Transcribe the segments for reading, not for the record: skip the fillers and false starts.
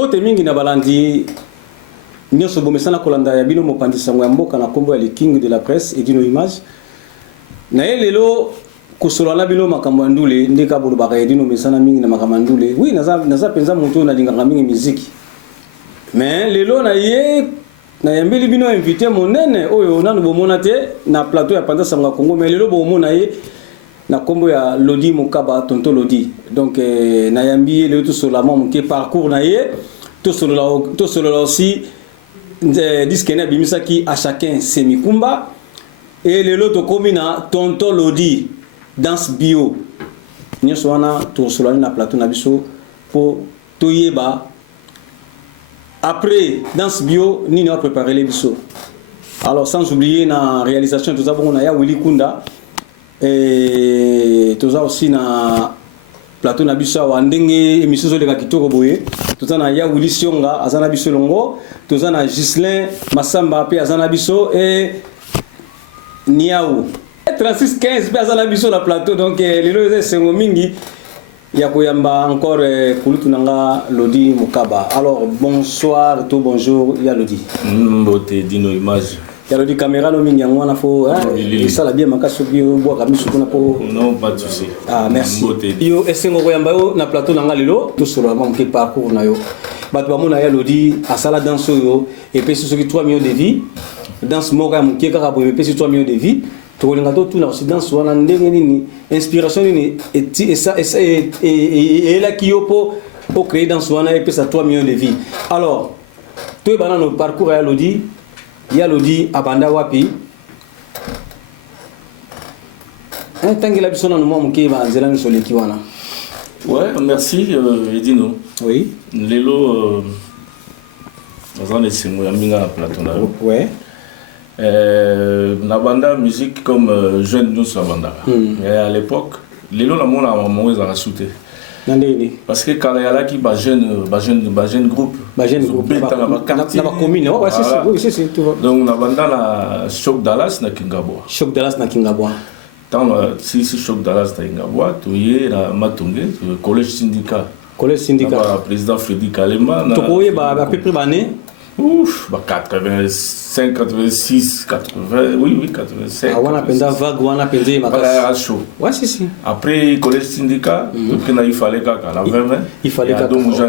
Ote mingi na balandi nyoso bomesana kolanda ya bino mopandi sango ya mboka na kombo ya le king de la presse et dino image na lelo kusolo na bino makambo ndule ndeka bulu bakaya dino mesana mingi na makambo ndule oui naza penza mutu na linganga mingi muziki mais lelo na ye na yambeli bino invité monene oyo nanu bomona te na plateau ya panda sango Congo mais lelo bomona ye na kombo ya Lodi Mukaba tonto Lodi donc na yambi le tout sur la mom qui parcours na ye tout sur la aussi disque na bimisa ki à chacun semikumba et le lot komina tonto Lodi danse bio nyoso wana to sur na plateau na biso pour toyeba après danse bio ni na préparer les biso alors sans oublier na réalisation tout ça bon na ya Willy Kunda et tout ça aussi na plateau na biso wa ndenge émission zo de kitoko boye tout ça na ya Willy Sionga azana biso longo tout ça na Gislin Massamba pe azana biso et Niaou 36 15 pe azana biso la plateau donc les lois c'est mingi ya koyamba encore kulutu nanga Lodi Mukaba. Alors bonsoir tout bonjour ya Lodi mbote dino image ya Lodi caméra no mingi ngwana fo ça la bien makaso bio bois kamisu kuna po non pas de souci. Ah merci yo esengo koyamba yo na plateau nanga lelo tout sur vraiment qui parcours na yo bato bamona ya Lodi asala danse yo et puis ce qui 3 millions de vies danse moka mukieka ka bo et puis 3 millions de vies tokolinga to tuna danse wana ndenge nini inspiration nini et ça et là qui yo pour créer danse wana et puis ça 3 millions de vies alors toi bana no parcours ya Lodi abanda wapi tangela biso na no muke ba nzela ni soleki wana. Ouais, merci Edino. Oui. Lelo on est sur la plateau là. Ouais. La banda musique comme jeune nous la banda. Et à l'époque, lelo la mona mauvaise à sauter. Parce que quand il y a là qui jeune groupe. Jeune groupe. Na commune. Ouais, c'est tout. Donc la banda la Choc Dallas na Kingabwa. Choc Dallas na Kingabwa. Tant si Choc Dallas na Kingabwa, tu y es la Matungé, collège syndicat. Président Frédéric Kalema. Tu connais à peu près l'année? Ouf, 85, 86, 80, oui, 85. On a pendant vague, on a pendé ma chaud. Ouais, si. Après, collège syndicat, il fallait qu'à la 20. Il fallait qu'à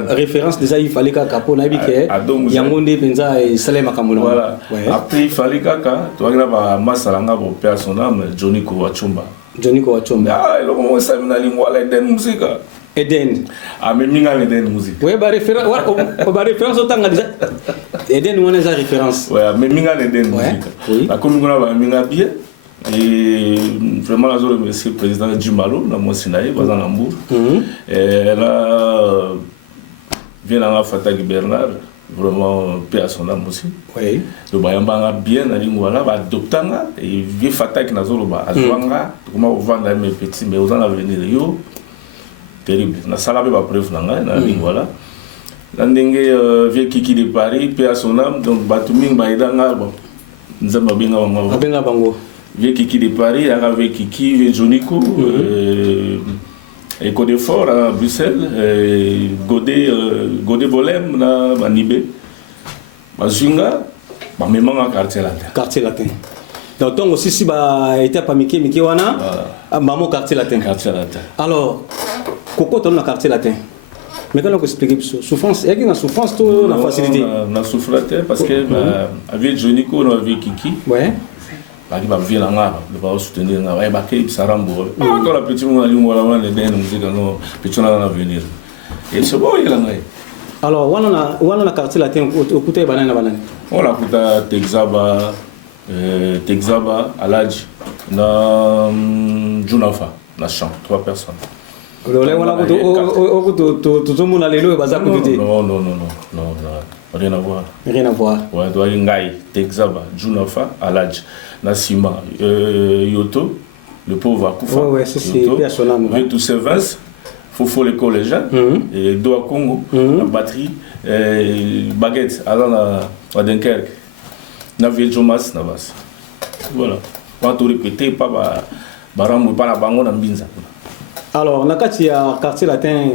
référence déjà, il fallait qu'à pour Nabike. Yangonde Penza et Salem Akamoula. Voilà. Après, il fallait qu'à, tu vois, Massalanga, pour père son âme, Johnny Kowachumba. Ah, il a commencé à me dire, moi, la musique. Eden. Ah, mais minga Eden musique. Ouais, bah référence autant déjà. Eden on a référence. Ouais, mais minga Eden musique. Oui. La commune on a minga bien et vraiment la zone monsieur président Jumalo na Mosinaï bazan Lambour. Et là vient la Fataki Bernard vraiment paix à son âme aussi. Oui. Le bayamba bien na lingwala ba adoptanga et vie Fataki na zolo ba azwanga comment vendre mes petits mais aux en avenir yo terrible na sala ba preuve na lingwala na ndenge vie Kiki de Paris paix à son âme donc batuming ba idanga bon nzamba benga bango vie Kiki de Paris avec Kiki vie Jonico et Côte d'Effort à Bruxelles Godé Bolem na Manibé Bazunga ba memanga quartier latin donc aussi si ba était pas Miki wana maman quartier latin alors pourquoi tu as un quartier latin? Mais quand on explique souffrance, il y a une souffrance, tout la facilité. La souffrance parce que avec Jonico, on avait Kiki. Ouais. Il va vivre là, il va soutenir là, il va qu'il s'arrambo. Quand la petite on a lu voilà les dents musique non, petit on a venir. Et c'est bon il là. Alors on a quartier latin au côté banane. On a côté Texaba, Aladj, na Junafa, na champ, 3 personnes. Non, rien à voir. Ouais, doit y Ngai, Texaba, Junafa, Aladj, Nassima, Yoto, le pauvre Akoufa. Ouais, c'est personnel. Tous ces Vins, Fofo les collégiens, et Doa Congo, la batterie, Baguette, allant à Dunkerque, Navier Jomas, Navas. Voilà. Quand tu répétais, pas Baramou, pas la bango, Nambinza. Alors, on a quartier latin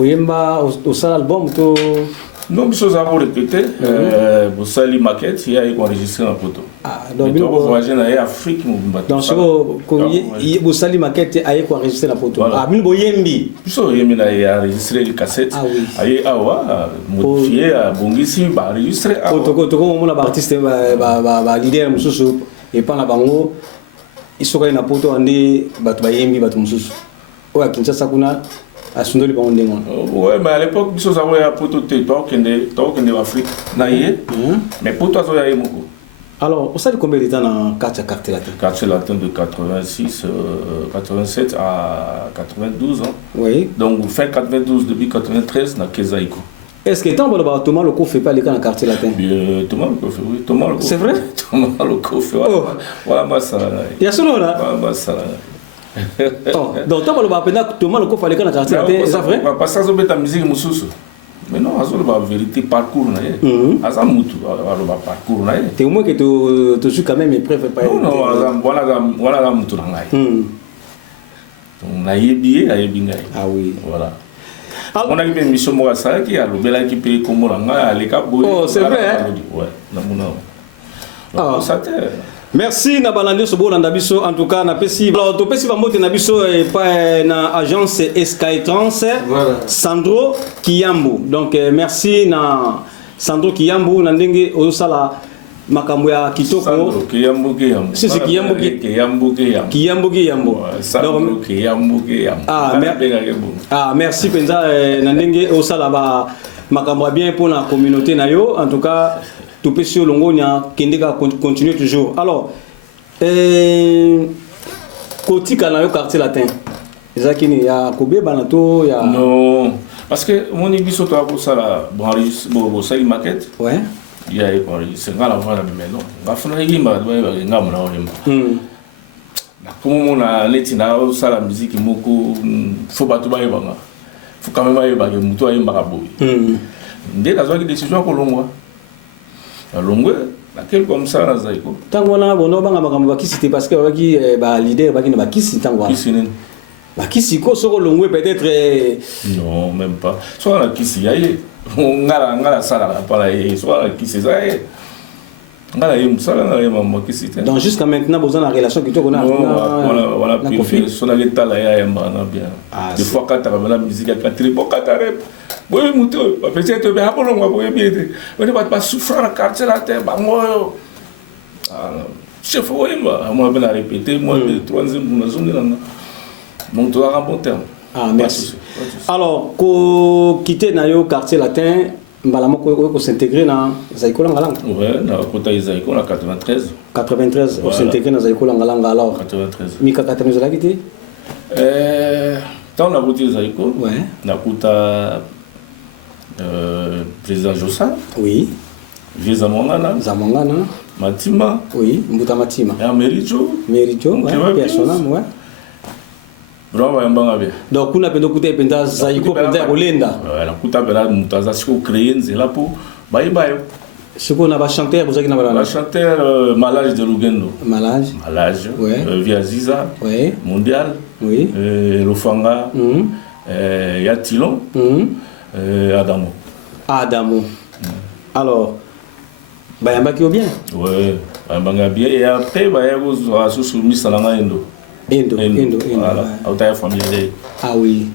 oyemba au sala album to non biso za ko répéter bo sali maquette ya ko enregistrer en photo donc bino voyager na Afrique mo bimba donc ko bo sali maquette ay ko enregistrer la photo bino bo yembi biso yembi na ya enregistrer les cassettes ay awa modifier bongisi ba enregistrer to ko mo na ba artiste ba leader mususu et pas na bango isoka na photo ande batu ba yembi batu mususu o Kinshasa kuna asundoli bango ndengo ouais mais à l'époque biso za ya poto te to kende Afrique na ye mais poto zo ya yemoko. Alors on sait combien de temps dans quartier latin? Quartier latin de 86 87 à 92 ans. Oui, donc fin 92 depuis 93 na Kezaiko. Est-ce que tant bon Thomas Loko fait pas les cas dans quartier latin? Thomas Loko fait, oui, Thomas Loko. C'est vrai? Thomas Loko fait. Voilà moi ça. Il y a solo là. Voilà moi ça. Donc tant bon Thomas Loko fait les cas dans quartier latin, c'est vrai? Parce que ça beta musique mususu. Mais non, azolo ba vérité parcours na ye. Azamutu alo ba parcours na ye. T'es au moins que tu suis quand même épreuve pas. Non, voilà mutu na ngai. Donc na yebi ngai. Ah oui. Voilà. On a eu une mission moi ça qui a le bel qui paye comme on a les cap. Oh, c'est vrai. Ouais, na mona. Ah, ça te. Merci na balandi so bolanda biso en tout cas na pesi alors to pesi ba mote na biso et pas na agence Skytrans Sandro Kiyambu. Donc merci na Sandro Kiyambu na ndenge osala makambo ya kitoko. Sandro Kiyambu. C'est Kiyambu. Sandro Kiyambu. Merci penza na ndenge osala ba makambo bien pour la communauté na yo en tout cas. Tout peut sur l'ongonia qui continue toujours. Alors, côté canal quartier latin, il y a combien banato, il y a non parce que mon église autour pour ça là, bon ça il maquette. Ouais. Il y a c'est pas la voix là mais non. Va faire une imba, ngam na oyemba. Comme on a letina ça la musique moko faut pas tout bailler banga. Faut quand même bailler banga muto ayemba kaboy. Dès la zone de décision ko longwa. Longue laquelle comme ça na zaiko tango na bono banga makambo bakisi parce que baki ba leader baki na bakisi tango kisine bakisi ko soko longwe peut-être non même pas soit la kisi yaye ngala sala pas la soit la kisi zaye ngala yim sala na yima makisi donc jusqu'à maintenant besoin la relation que tu connais voilà puis son l'état là ya na bien des fois quand tu as la musique à quatre fois quand oui, muto, peut-être bien après on va voir bien. On ne va pas souffrir à quartier la terre, bah moi. Chef, oui, moi ben à répéter, moi le troisième pour la zone là. Donc tu as un bon terme. Ah merci. Alors, ko quitter na yo quartier latin, mbalamo ko s'intégrer na Zaiko Langalanga. Ouais, na kota Zaiko na 93. 93, on s'intégrer na Zaiko Langalanga alors. 93. Mika 93 là quitté? Tant la route Zaiko. Ouais. Na kota président Jossa. Oui. Vieux Zamongana. Matima. Oui, Mbuta Matima. Et Mericho. Ouais, personnel, ouais. Bravo, yambanga bien. Donc, on a pu écouter Penda Zaiko Penda Rolenda. La kuta bela mutaza siko créer nzela po bye bye. Ce qu'on a chanteur, vous avez qui n'a chanteur Malage de Lugendo. Malage. Ouais. Via Ziza. Ouais. Mondial. Oui. Lofanga. Yatilon. Adamo. Alors, Bayamba qui est bien. Ouais, Bayamba bien. Et après, Bayamba a soumis Salanga Endo. Voilà, à famille. Ah oui.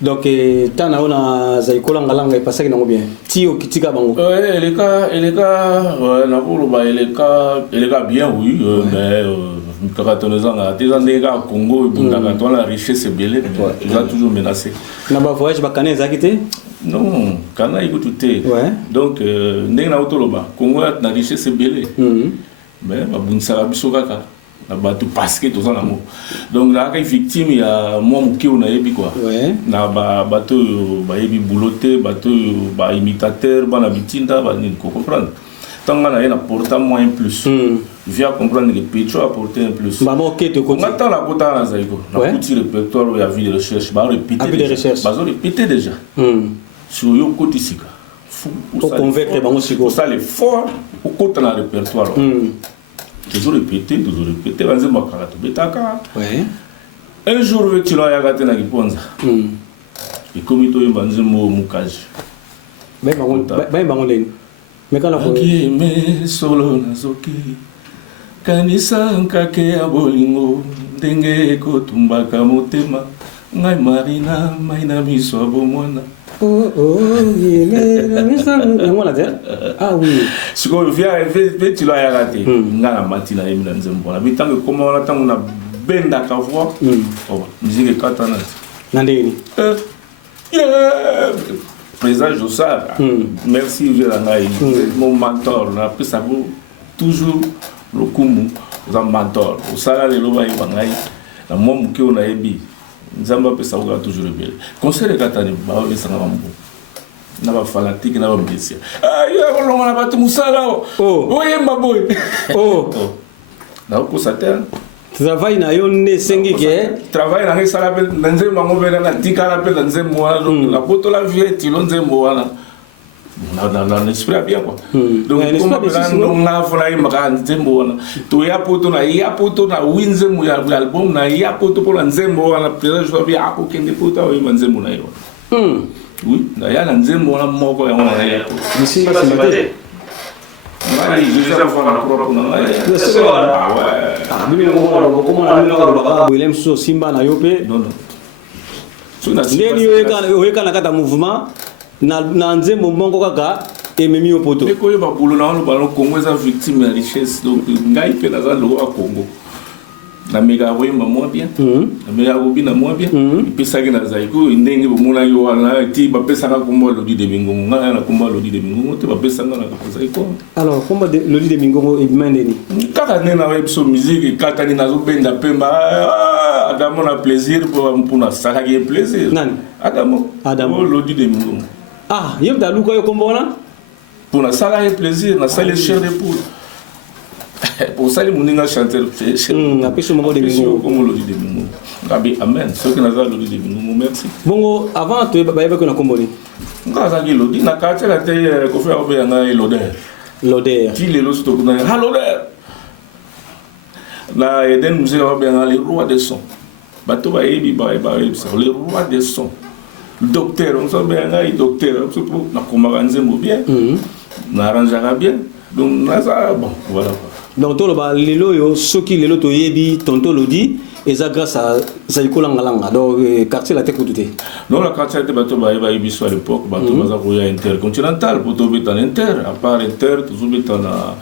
Donc, tant on a Zaiko Langalanga et passé qui bien. Tio Kitika Bango. Ouais, les cas, ouais, les cas bien, oui, mais. Quand on est au Congo, la richesse est belle, il a toujours menacé. Tu n'as pas voyagé à Canet, non, Canet, il tout est. Donc, n'est pas au Congo, la richesse est belle. Mais, il y a un bateau parce que tout ça l'amour. Donc, là, les victimes, il y a moi qui on a ébi quoi. Na bateau, ébi bouloté, bateau, imitateur, la victime, vous comprenez. Tant qu'on a un apportant moins plus. Via comprendre que Petro a apporté un plus. On attend la quota à Zaïko. On a petit répertoire où il y a vu des recherches. On a répété déjà. Sur le côté ici. Pour convaincre les banques. Pour ça, les forts, au côté dans le répertoire. Toujours répété. Un jour, tu l'as gâté dans le Ponza. ikomi toyemba nzembo mukaji bango leni akime solo nazoki kanisa nkake ya bolingo ndenge ekotumbaka motema ngai marina mai na miso ya bomwana sikoyo ve tilo ayaka te nga na mati na yemi na nzembo wana bitango ekoma wana ntango na bendaka voi miziki ekatana te na ndeni président Jossard, merci Vélangaï, mon mentor, on a pris ça toujours le kumu, mon mentor. Au salaire de l'Oba Ibangaï, la môme qui on a ébi, Zamba Pessaouga toujours rebelle. Conseil de Katani, Baoui Sangambo. N'a pas fanatique, n'a pas médecin. Ah, il y a un peu de moussala. Oh, oui, ma boy. Oh, n'a pas constaté. Travail na yo ne sengi ke travail na sala pe nze mango bena na tika pe nze moa la poto la vie ti lonze moa na esprit bien quoi donc comme na fola i maka nze moa to ya poto na winze mu ya album na ya poto pour nze moa na peut-être je vais ako kende poto o nze moa na yo oui na ya nze moa moko ya moa ya ici pas c'est William so Simba na yope ndeni yoyeka na kata mouvement na nzembo mongo kaka ememi yo poto ekoyo babulo na lo balo Congo eza victime ya richesse donc ngai pe naza lo a Congo na mega wemba mo bien na mega obina mo bien ipesaki na zaiko ndenge bomona yo wana ti bapesanga kombo lodi de bingongo ngana na kombo lodi de bingongo te bapesanga na zaiko alors kombo de lodi de bingongo ibimandeni kaka nena webso musique kaka ni nazo benda pemba adamo na plaisir pour na saka ki plaisir nani adamo lodi de bingongo yem da luka yo kombo wana pour na sala plaisir na sala cher de poule pour ça les moninga chanter apeso mongo de bingongo comme lodi de bingongo ngabi amen ceux qui naza lodi de bingongo merci bongo avant to ba yeba ko na kombo ni ngaza ki lodi na quartier la te ko faire obe nga l'odeur ti le lo sto kuna l'odeur na eden musée obe nga le roi des sons bato ba yebi ba le roi des sons docteur on s'en bien nga docteur na komaka nzembo bien na arrangera bien donc naza bon voilà donc to ba lelo yo soki lelo to yebi tonto lodi eza grâce à Zaiko Langalanga donc quartier la tekutute non la quartier te bato ba yebi so à l'époque bato baza ko ya intercontinental pour to betan inter à part inter to zubeta na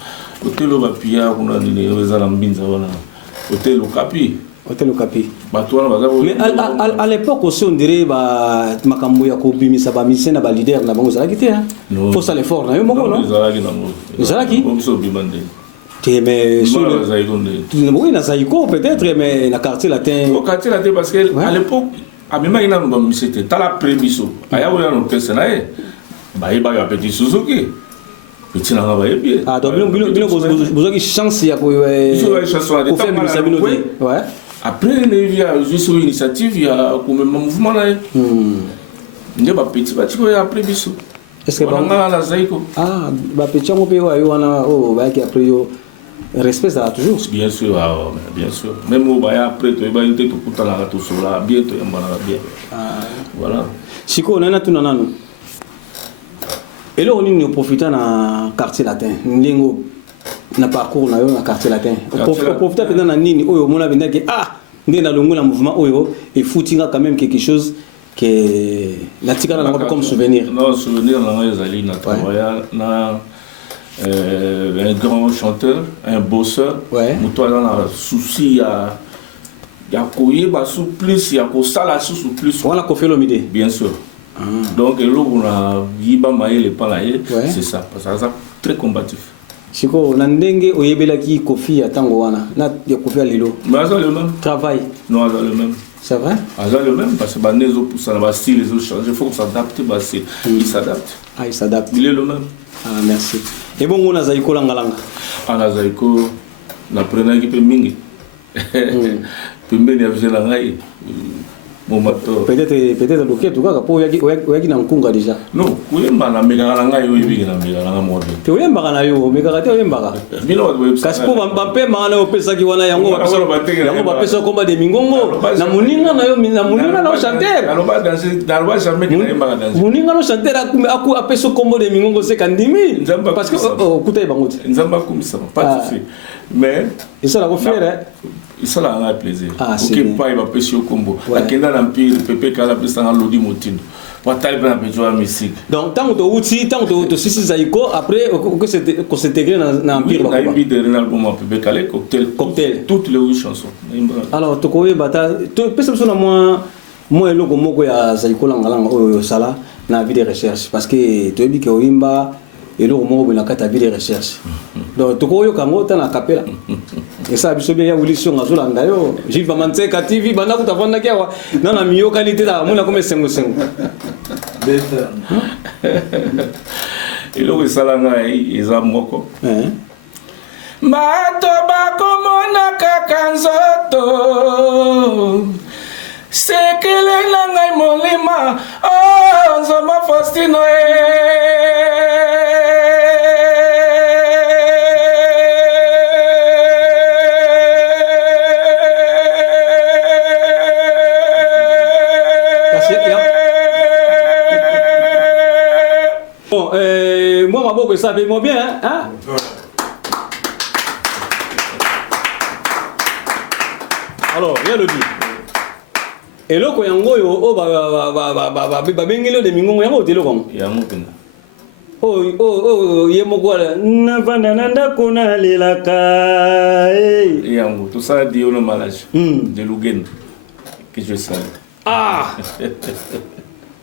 hôtel ba pia kuna ni eza na mbinza wana hôtel Okapi bato wana baza mais à l'époque aussi on dirait ba makambo ya ko bimisa ba mission na ba leader na bango zalaki te faut ça l'effort na yo moko non zalaki so bimande mais oui na Zaiko peut-être mais na quartier latin au quartier latin parce que à l'époque a même ina no c'était ta la prébiso aya wona no test na e ba iba ya petit Suzuki petit na ba yebi donc bino bozo ki chance ya ko faire bimisa bino ouais après il y a juste une initiative il y a comme un mouvement là nde ba petit ba tiko ya prébiso est-ce que ba na Zaiko ba petit mo pe wa yo wana ba ki après yo respect ça toujours bien sûr même au baya après to ba yite to kutala to sola bien to yamba na bien voilà siko nana tuna nanu elo oni ni profiter na quartier latin ndingo na parcours na yo na quartier latin profiter peut-être na nini oyo mona benda ke ndé na longo la mouvement oyo et foutinga quand même quelque chose que la tigana na comme souvenir non souvenir na ezali na travailler na un grand chanteur, un bosseur, mutual dans la souci ya koyeba sous plus ya ko sala sous plus on a ko fait l'omide bien sûr donc le on a yiba maele palaye c'est ça parce que ça très combatif siko na ndenge oyebela ki kofi atango wana na ya kofi lelo mais ça le même travail non ça le même c'est vrai ça le même parce que banezo pour ça va style les autres changer il faut qu'on s'adapte bah c'est il s'adapte il s'adapte il est le même merci et bon on a Zaiko Langalanga na Zaiko na prena ki pe mingi pembeni ya vijana ngai momato peut-être loquet tout cas pour yaki na nkunga déjà non kuyemba na mekaka ngai yo yebi na mekaka nga mobe te oyembaka na yo mekaka te oyembaka kasi po bampe mangana opesaki wana yango bapesa komba de mingongo na moninga na yo na moninga na chanteur moninga no chanteur apesa kombo de mingongo se kandimi parce que okuta bango te nzamba kumisa pas de souci mais ça la faire ça là un plaisir ok pas il va pêcher au combo la kenda na mpire pepe kala pesa na lodi motindo watali na pejoa musique donc tant to sisi zaiko après que s'intégrer na empire na ibi de l'album pepe kala cocktail toutes les 8 chansons alors to koye bata to pesa so na moi eloko moko ya zaiko langalanga oyo sala na vie de recherche parce que to ebi ke oyimba eloko moko na kata vie de recherche donc to koyo kango ta na capella et ça biso bien ya ulisho ngazolanda yo jiva mantseka tv bana kutavanda kwa na miyo qualité da mona comme sengo eloko esalanga eza moko bato bakomona kaka nzoto sekele na ngai molima nzoma Faustino moi ma boque ça fait moi bien hein alors viens le dire eloko yango yo o ba bengelo de mingongo yango teloko yango pena ye moko ala na vanda nanda kuna lelaka yango tout ça dit au malage de Lugendo que je sais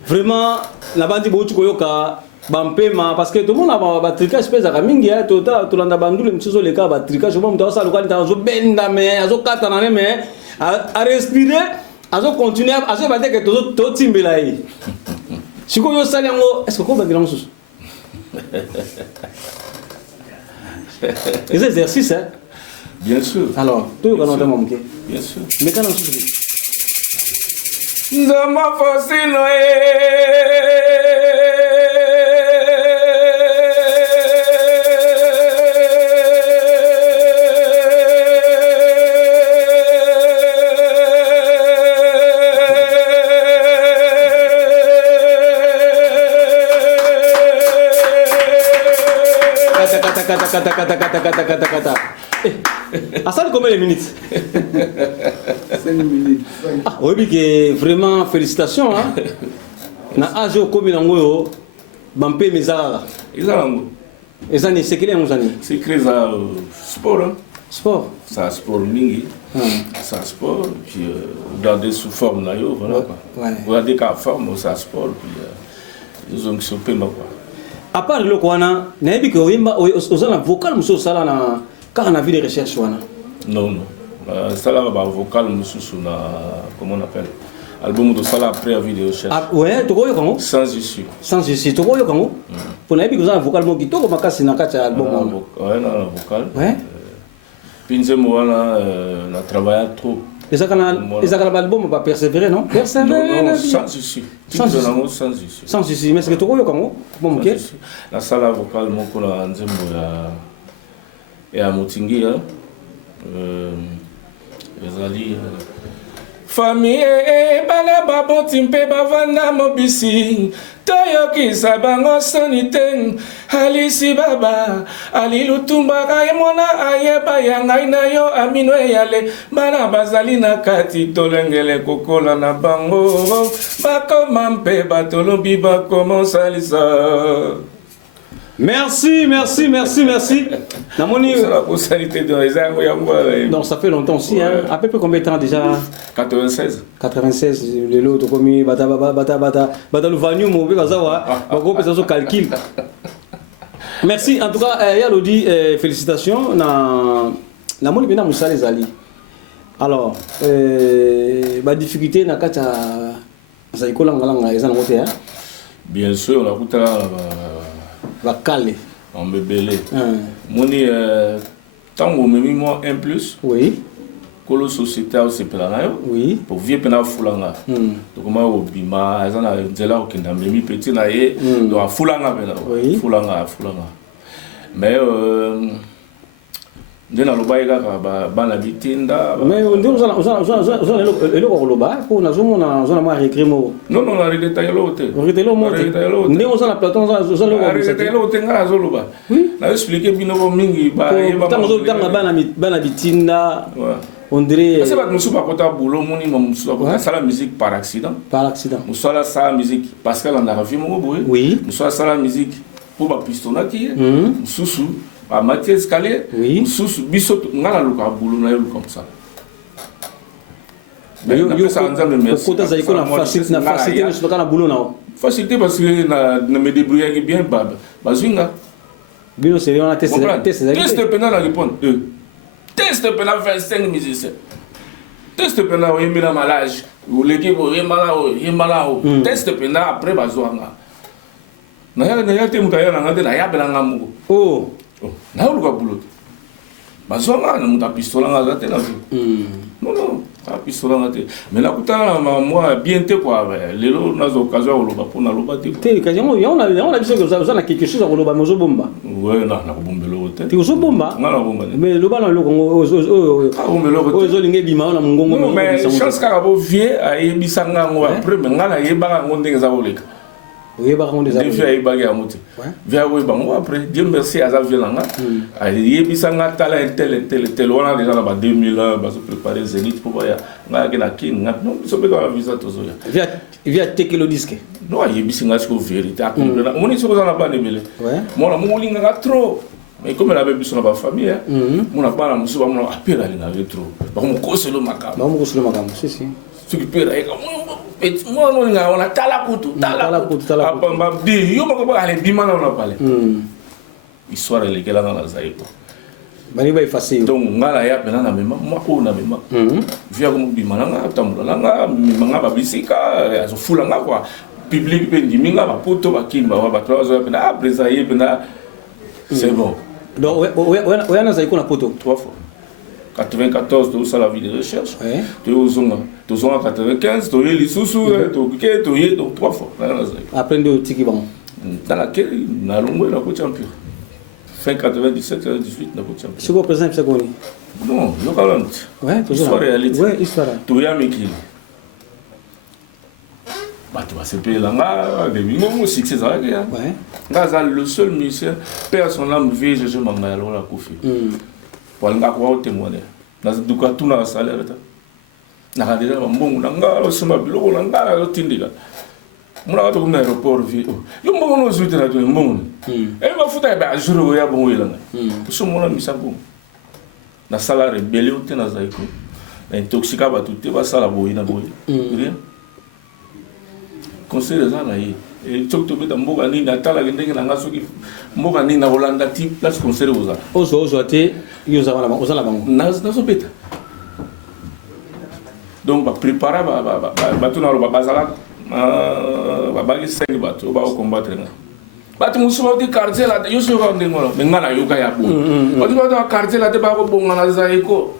vraiment la bandi bo tukoyoka bampema parce que tout le monde a ba tricage pesa ka mingi ya to landa bandule mtsizo leka ba tricage bo mtawa sa lokali ta zo benda me azo kata na me a respirer azo continuer azo ba que to timbela yi siko yo sali ngo est-ce que ko ba dira mususu les exercices hein bien sûr alors tout le monde mon bien sûr mais quand on se Nzoma Faustino kata. Asal combien de minutes? 5 minutes. Ah, oui, que vraiment félicitations hein. Na âge au combien ngoyo bampé mezala. Izango. Ezani sekele ngozani. C'est créer ça sport hein. Sport. Ça sport mingi. Ça sport puis regarder sous forme là yo voilà quoi. Ouais. Regarder qu'à forme ça sport puis ils ont chopé ma quoi. À part le kwana, na ebi ko yimba ozana vocal muso sala na ka na vie de recherche wana. Non non. Ça là ba vocal muso na comment on appelle album de sala après la vie de recherche. Ah ouais, to koyo kango? Sans issue. Sans issue, to koyo kango? Pour na ebi ko ozana vocal mo kitoko makasi na kacha album wana. Ouais, na vocal. Ouais. Pinzemo wana na travaillé trop. Les albums va persévérer, non? Persévérer. Non, sans issue. Sans issue. Sans issue. Mais c'est que tu vois comment? Bon, ok. La salle vocale, mon collègue Nzembo et à Motingi, les famille bala baboti mpe bavanda mobisi toyokisa bango soni te alisi baba alilutumba kayemona ayeba ya ngai na yo amino eyale bana bazali na kati tolengele kokola na bango bakoma mpe batolobi bakoma osalisa. Merci. Namoni la possibilité de réserve donc ça fait longtemps aussi hein. À peu près combien de temps déjà? 96 les lots comme bata le vanu mo bazawa bako pesa so calcul. Merci en tout cas Yalodi félicitations na moni bina musala ezali. Alors ba difficulté na kata za ikola ngalanga ezana moté hein. Bien sûr la kuta Vakale. En bébélé. Moni, tant que moi 1+, oui. kolo société au sepelanga yo Oui. pour vieux pena fulanga to koma obima azana nzela okenda memi petit na ye do afulanga pena fulanga mais ndena lobaika ka bana bitinda mais ndio uzana eloko koloba ko nazomona uzana mwa regremo non la regreta yelote regreta monte ndio uzana platon uzana eloko regreta yelote nga azoloba na expliquer bino bo mingi ba yeba tanga bana bitinda on dirait c'est pas musu ba kota boulot moni musu ba sala musique par accident musu la musique parce qu'elle en a vu mon boy oui musu la musique pour ba pistona qui musu a Mathieu Escalier, sous bisoto ngala luka bulu na luka comme ça. Mais yo ça ensemble merci. Pourquoi ça iko na facilité na soka na bulu na. Facilité parce que na me débrouiller bien bazinga. Bino c'est on a testé. Test penal à répondre. Test penal 25 musiciens. Test penal o yemina malage. O l'équipe o yemala o. Test penal après bazwanga. Na ya te mutaya na ngade na ya belanga mugo. Oh. Na luka bulo bazonga na muta pistola nga te na non a pistola nga te mais la kutana moi bien te quoi lelo nazo occasion loba pona loba te occasion on a biso que ça na quelque chose à loba mozo bomba ouais na bombelo te ti zo bomba na bomba mais loba na loko o zo linge bima na mungongo mais chance ka bo vie a yebisanga ngo après mais ngala yeba ngo ndenge za boleka oui ba on des amis via bagay amuti via oui ba moi après Dieu merci à ça violanga a yebisanga tala tel on a déjà là 2000 ba se préparer Zénith pour ya nga ke na king nga non so be ka visa to so ya via tekelo disque non yebisinga ko vérité a comprendre on est sur ça na ba nebele moi la mo linga trop mais comme la bébé son ba famille mon a pas la musu ba mon appel ali na trop ba mo ko selo makam si si ce qui peut être moi non nga on a talakutu apa di yo mako ba ale bima na on a parlé histoire elle que là dans la zaiko bani ba effacer donc ngala ya pena na mema moi ko na mema via comme bima nga tambula nga manga ba bisika azo fula nga quoi public pe ndiminga ba poto ba kimba ba trois heures pena après ça y pena c'est bon donc ouais na zaiko na poto 3 fois 94 tout ça la vie de recherche tu aux 95 tu les sous tu donc 3 fois après de tiki bon dans laquelle na longo la champion fin 97 98 na champion c'est quoi présent c'est quoi non localement ouais histoire réalité ouais histoire tu ya mekili bah tu vas se payer là de minimum succès ça ouais là le seul musicien personne là me veut je m'en aller la kofi walinga kwa témoigner na duka tuna salaire ta na kadira mbongo nanga lo sema biloko nanga lo tindika muna to kuma aéroport vi yo mbongo no zuite na to mbongo ba futa ba juro ya bongo yelanga so mona misabu na salaire belio te na zaiko na intoxica ba tutte ba sala boyi na boyi rien conseil za na yi chok to beta mboga ni na tala ndenge na ngaso ki mboga ni na Holanda ti place conseil oza ozo te yoza la bango na so beta donc ba préparer ba tuna lo ba bazala ba bagi 5 bato ba combattre nga batu musuba di quartier la yo so ba ndengolo ngana yo ka ya bo batu ba quartier la te ba ko bonga na zaiko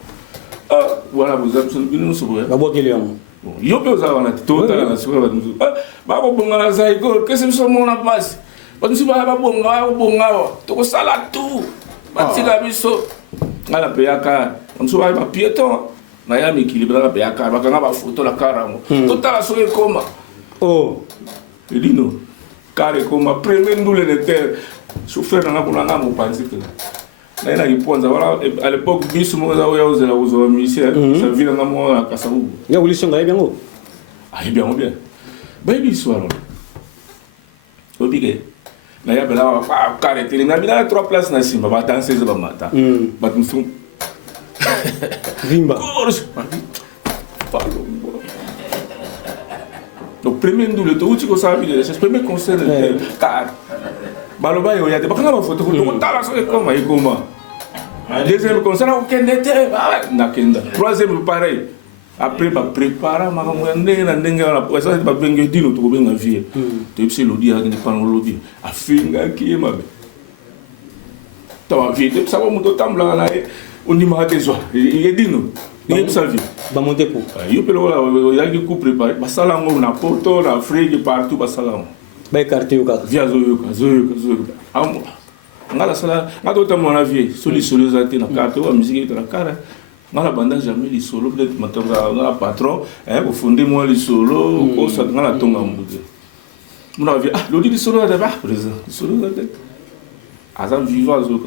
voilà vous avez binu so ba bo kilion yo pe za wana to tala na sura ba musu ba ko bonga na zaiko kese so mona passe batu musuba ba bonga to ko sala tu batika biso ngala pe yaka musuba ba piéton na ya mikilibra ba yaka ba kana ba photo la karango to tala so e koma Elino, car comme premier nous les terres, chauffeur n'a pas la gamme au panzi. Là il a répondu à l'époque biso mo za oya ozela ozo missia, ça vient na mo à Kasavu. Ya ulisho ngai bien go. Ah bien bien. Baby soir. Obige. Na ya bela pa carré tele na bila 3 places na simba ba danser za ba mata. Ba tumsu. Vimba. Donc premier double to uti ko sa vie c'est premier concert car baloba yo ya de bakanga ba photo ko tala so comme ay comment deuxième concert on kendete na kenda troisième pareil après ba préparer ma mo ndenge na ndenge la ça ba benga dino to benga vie to ipsi lodi ha ni pan lodi afinga ki mabe to vie de ça mo to tambla na on dit maté zo il dit nous il sa vie ba monter pour yo pelo la il y a qui coup préparé ba sala ngo na Porto na Afrique partout ba sala ba écarté ka via zo am ngala sala ngato ta mon avis soli zate na carte wa musique na cara ngala banda jamais li solo peut-être matanga ngala patron au fondé moi li solo ko sa ngala tonga mbude mon avis l'odi li solo da ba président solo zate azam vivant zo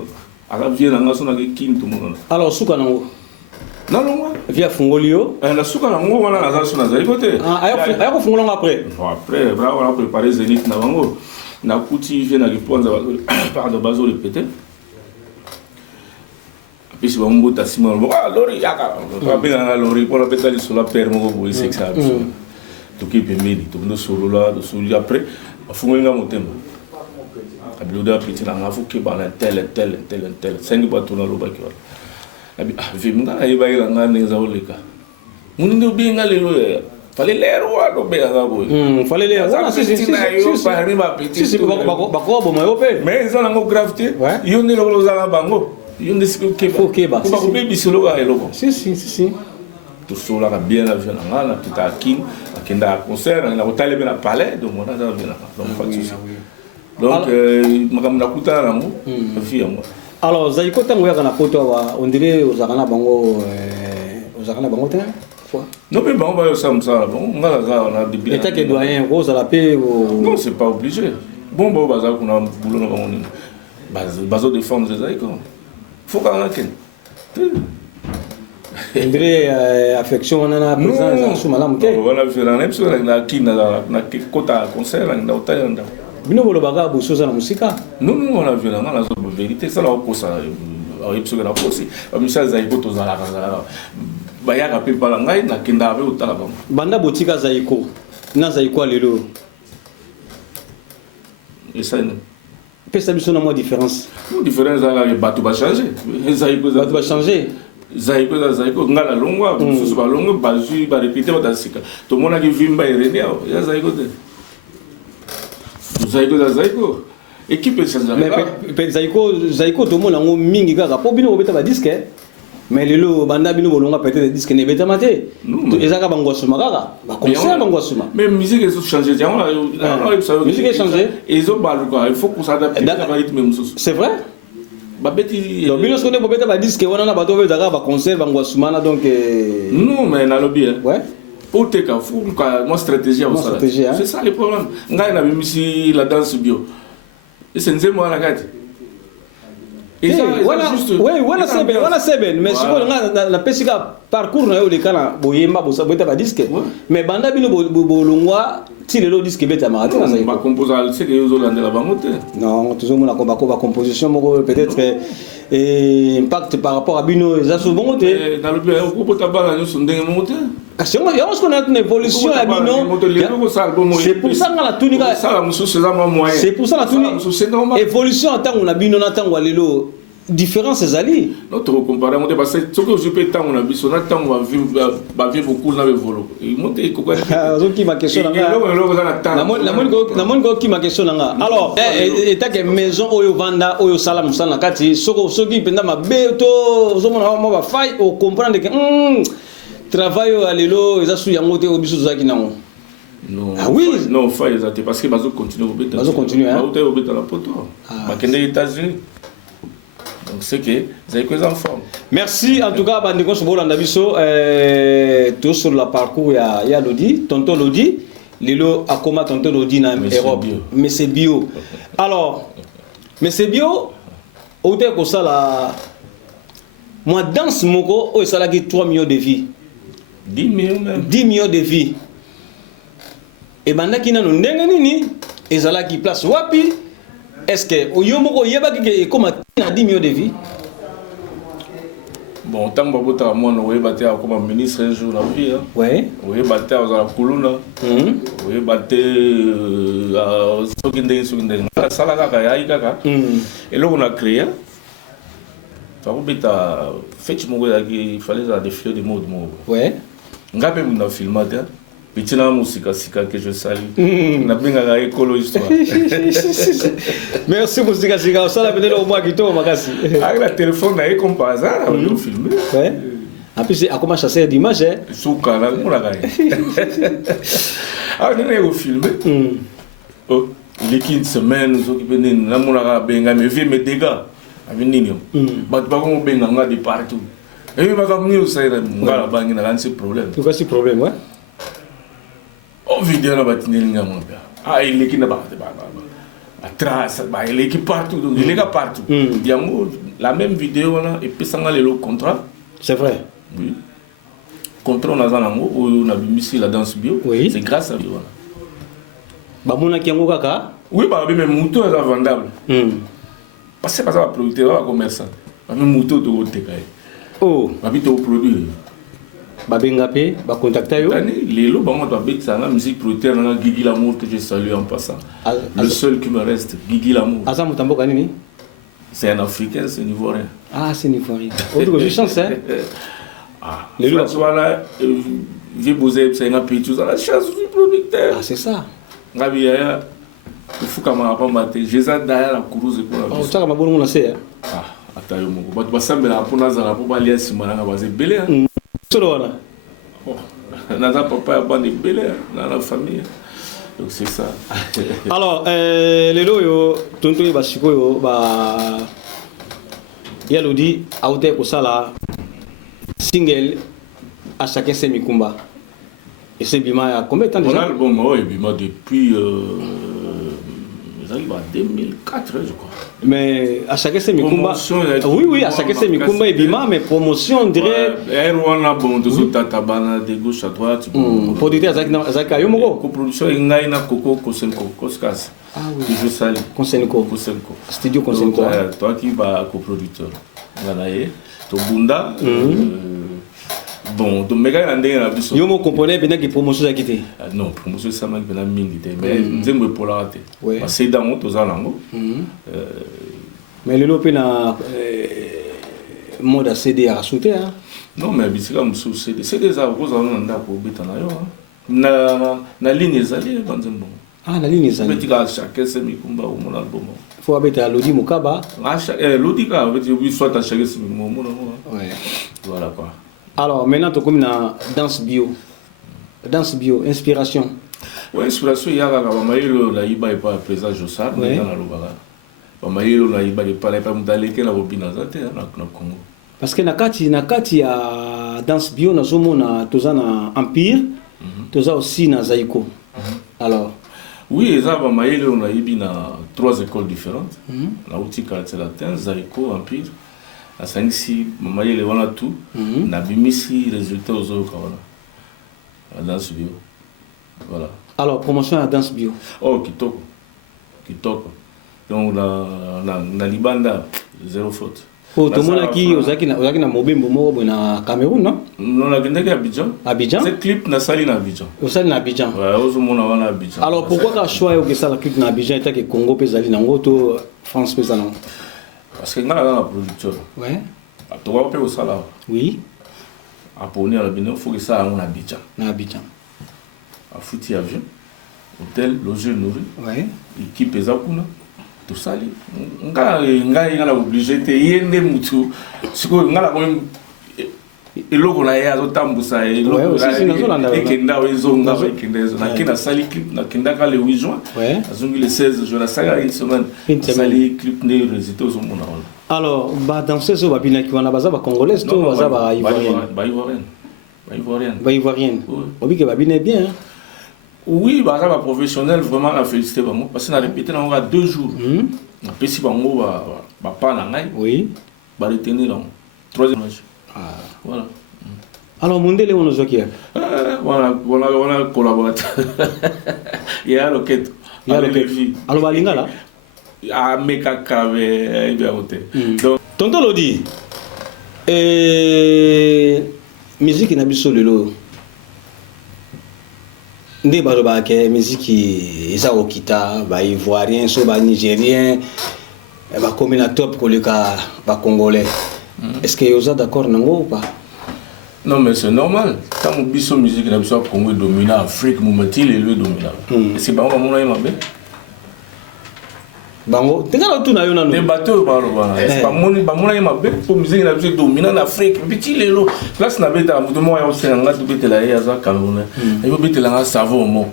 azam vie na ngaso na king to mon alors suka nango non via fungolio la suka nango wana na zaso na zali côté aya ko fungolonga après bravo on a préparé Zénith na bango na kuti vient na riponza pardon bazo répéter puis si on monte à Simon lori yaka pas bien lori pour la pétale sur la paire mo bo c'est ça to qui peut midi to no solo là de solo après fungolinga motembo abiloda petit na ngafu ke bana tel 5 bateau na loba ki wala abi vimnga ay bayila ngane za oleka mundo binga lelo fallait l'air ou be nga boy fallait l'air voilà si bako bo mayo pe mais ils ont la gravité yo ne lo za bango yo ne siko ke ba ko be bisolo ga eloko si tout cela va bien la vie na ngala tout à kin akenda concert na hôtel be na palais donc on a bien donc pas de souci donc makamna kuta na mo fia mo alors zaiko tango ya kana poto wa on dirait ozakana bango te non mais bon va ça bon on a des bien état que doyen rose à la paix non c'est pas obligé bon bazar kuna boulot na bango bazo défendre zaiko faut qu'on a ken on dirait affection on a présence sous madame ke voilà je na même sur na kina na kota concert na hôtel na bino bolo baga bosoza na musika non on a vu la vérité ça la pour ça ipso na posi amisa zaiko tozala kazala bayaka pe pala ngai na kenda ave utala bango banda botika zaiko na zaiko lelo et ça pesa biso na mo différence za bato ba changer zaiko bato ba changer zaiko ngala longwa susu ba longo ba ju ba répéter ba dasika to mona ki vimba irene ya zaiko te zaiko équipe changer mais zaiko to mona ngo mingi kaka po bino beta ba disque mais lelo banda bino bolonga peut-être disque ne beta mate ezaka bango suma kaka ba concert bango suma mais musique est changer tiens musique est changer et ils ont balu quoi il faut qu'on s'adapte à rythme c'est vrai ba beti donc bino sone beta ba disque wana na bato beta ba concert bango suma na donc non mais na lobby ouais pour te ka faut ka moi stratégie au ça c'est ça le problème ngai na bimisi la danse bio et c'est nzemo na kati et voilà c'est bien mais si on a pesika parcours na yo le kana boyemba bosa beta ba disque mais banda bino bolongwa ti lelo disque beta marate na ba composer c'est que yo zolanda la bango te non toujours mona ko ba composition moko peut-être impact par rapport à bino za so bongo te dans le bien ko bota bala yo sondenge monte kasi on qu'on a une évolution à bino c'est pour ça que la tunika c'est pour ça la tunika évolution en tant on a bino na tant lelo différence ezali notre comparer monte parce que ce que je peux tant on a biso na tant va vivre beaucoup na volo monte ko ko zoki ma question na mon ko ki ma question nga alors état que maison oyo vanda oyo sala musana kati soki penda mabe to zomona mo ba fai o comprendre que travail à lelo eza su yango te obiso zaki nango non ah oui non fai ezate parce que bazo continuer au beta bazo continuer hein bazo au beta la poto bakende États-Unis donc c'est que vous avez en forme. Merci en tout cas bandiko sobola ndabiso tout sur le parcours ya Lodi tonton Lodi lelo akoma tonton Lodi na Europe mais c'est bio alors mais c'est bio au te ko sala moi danse moko o sala ki 3 millions de vies 10 millions même 10 millions de vies et bandaki na ndenge nini ezala ki place wapi est-ce que oyomoko yeba ki comme 10 millions de vies bon tant babota moi no yebate comme ministre un jour la vie hein ouais yebate za kuluna yebate sokinde sala kaka ya kaka et là on a créé ça fait mon gars qui fallait ça défiler de mode moi ouais ngape mon filmate petit na musika sika que je salue na benga la écolo histoire merci musika sika ça la venir au mois qui tombe makasi avec la téléphone na comme par hasard on filmer ouais en plus à comment chasser d'image hein souka la mon la gagne ah on est filmer oh l'équipe semaine nous occuper na mon la benga me vie me dégâts avec nini ba ba ko benga nga de partout et puis ba ka mni usaira ngala bangi na kansi problème tout cas c'est problème ouais oh vidéo na batinelinga mon père ah il l'équipe na ba atrás ba il équipe partout donc il est partout yango la même vidéo là et puis sanga le contrat c'est vrai oui contrat na zanango on a bimisi la danse bio oui. C'est grâce à lui voilà ba mona kiango kaka oui ba même moto est vendable parce que pas ça producteur commerçant ba même moto to tekai oh ba bito produire babenga pe ba contacter yo tani lelo bango to abetsa na musique producteur na Guigui Lamour que je salue en passant le seul qui me reste Guigui Lamour asa mutamboka nini c'est un africain c'est ivoirien ah c'est ivoirien autre que je chance hein ah lelo voilà j'ai posé c'est un peu tout ça la chance du producteur ah c'est ça ngabi ya ufuka mapa mate jeza daya la kuruze pour la oh tsaka mabolo mona se ah atayo moko bato basambela pona za po balia simana nga baze belé solo wana oh naza papa ya bande belé na la famille donc c'est ça alors lelo yo tonto ba sikoyo ba yalodi aute ko sala single à chacun ses mikumba et c'est bima ya combien de temps déjà mon album ouais bima depuis ça va 2004 je crois mais à chacun ses mikumba oui à chacun ses mikumba et bima mais promotion on dirait on bon de tata bana de gauche à droite producteur Zaka yo moko coproduction ngai na Coco Kosenko Koskas ah oui je salue Kosenko studio Kosenko toi qui va coproducteur voilà to bunda bon donc mega ndenge na biso yo mo componer bena ki promotion za kité non promotion ça m'a bena mingi te mais nzembo pour la rater parce que dans moto za lango mais le lope na mode CD à sauter hein non mais bisika musu CD za ko za na ndako beta na yo na ligne ezali banzembo ah na ligne ezali betika chacun ses mikumba au mon album faut abeta Lodi Mukaba Lodi ka veut soit à chacun ses mikumba ouais voilà quoi. Alors maintenant tu comme na danse bio inspiration ouais inspiration ya ka ba mayelo la iba pas présent Jossard dans la lobala ba mayelo la iba pas mudaleke la bobina zate na Congo parce que na kati ya danse bio na zomo na tozana empire toza aussi na Zaiko alors oui eza ba mayelo na ibi na 3 écoles différentes na utika latin Zaiko empire à Sangsi, maman il est voilà tout, n'a bimisi résultat aux autres voilà, la danse bio, voilà. Alors promotion à danse bio. Oh kitoko, donc la libanda zéro faute. Oh tout le monde qui ozaki na mobimbo moko na Cameroun non? Non la gende Abidjan. Abidjan. C'est clip na sali na Abidjan. Osali na Abidjan. Ouais, ozo mona wana Abidjan. Alors pourquoi ka choix yo que ça la clip na Abidjan et que Congo pezali na ngoto France pezali na parce que ngala na producteur ouais to va payer au salaire oui à poni à la bino faut que ça on Abidjan na Abidjan à fouti avion hôtel loger nourri ouais équipe ezakuna tout ça ngala obligé te yende mutu siko ngala ko eloko na ya zotambusa eloko ekenda ezonga ekenda ezona kina sali clip na kenda ka le 8 juin azongi le 16 juin la saga une semaine sali clip ne résultat au mona alors ba danseuse ba binaki wana baza ba congolaise to baza ba ivoirienne obi ke ba bine bien oui baza ba professionnel vraiment à féliciter bango parce que na répété na nga 2 jours na pesi bango ba pa na ngai oui ba retenir là 3e match voilà. Alors Mundele on joue qui voilà collaborateur. Il y a l'enquête. Alors balinga là ah meka kave bien hoté. Donc tonton Lodi musique na biso lelo nde ba ke musique eza okita ba ivoirien so ba nigérien ba comme na top koleka ba congolais. Est-ce que vous êtes d'accord nango ou pas? Non, mais c'est normal. Quand on dit que la musique est dominante, l'Afrique, il est dominant. C'est pas mon avis, mais. Bango, tu as tout na des bateaux par là. C'est pas mon avis, mais pour musique est dominante en Afrique. Petit les lots. Là, c'est n'avait pas de moi aussi en gâteau de la Yaza Cameroun. Il faut mettre la savon mot.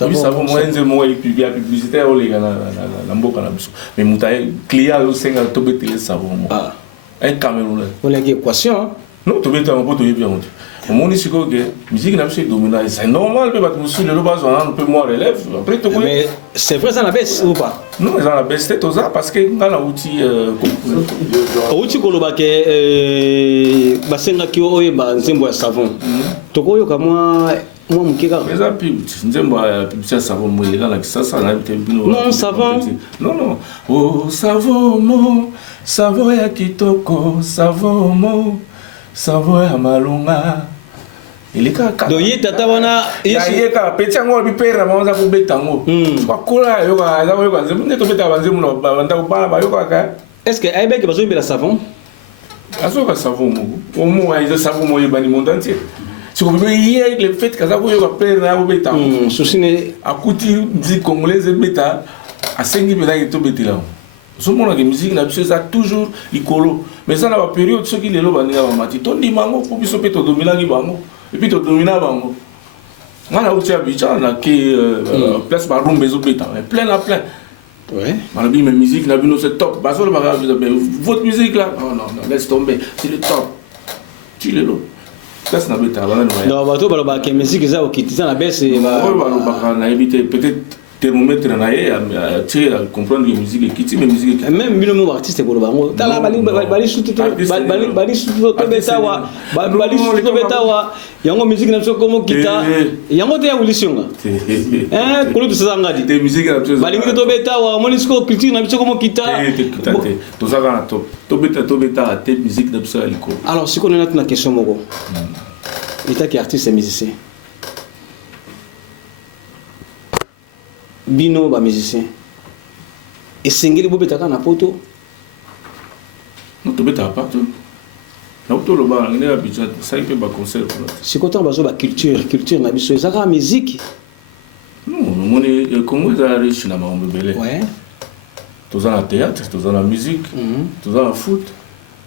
Oui, savon moi, c'est moi et puis publicité au les gars la mboka na biso. Mais mon client au senga to mettre les savon mot. Un Camerounais. On a une équation. Non, tu mets un peu de bien. Au monde ici, la musique n'a pas dominante. C'est normal, mais tu le bas, on a un peu moins relève. Après, tu mais c'est vrai, ça n'a baisse ou pas? Non, ça n'a baissé tout ça parce que dans l'outil. Outil kolobake basenga ki oye ba nzembo ya savon. Tokoyo ka moi mukeka. Mais ça nzembo ya publicité savon moi là la ça na bino. Non, savon. Non. Oh, savon mo, savon ya kitoko, savon mo. Savon ya malunga. Il est kaka. Doye tata wana yesu ka petia ngo bipera mawanza kubeta ngo. Kwa kula yoka za yoka nzembo neto beta banzemu no banda kubala ba yoka ka. Est-ce que aibeke bazo mbela savon? Azoka savon mo. Au moins ils savon mo yebani monde entier. Si vous voyez le fait que ça vous yoka pera na beta. Soucine akuti di congolaise beta a 5 beta to betila. Ce monde la musique n'a ça toujours icolo mais ça n'a pas période ce qui les loba ni ba mati to mango pour biso peto domina ki bango et puis to domina bango ngala uti abicha na ki place ba rumbe zo beta plein à plein ouais malabi mais musique na bino c'est top baso le baga votre musique là non laisse tomber c'est le top tu les lo place na beta ba non bato baloba ke musique za okitisa na baisse ba baloba na éviter peut-être thermomètre naé tu comprendre que musique est mais musique même bino artiste pour bango tala bali sutu to betawa bali sutu to betawa yango musique na so comme kita yango te ya ulisionga kolo to sanga di te musique na so bali to betawa monisco culture na so comme kita to sanga na to beta te musique na so aliko. Alors si on a une question moko état qui artiste et musicien bino ba musicien et singeli bo betaka na poto non to beta partout na to lo ba ngene abidjan ça il peut ba concert si koto bazo ba culture na biso ezaka musique non moni Congo za riche na mambo belé ouais to za na théâtre to za na musique to za na foot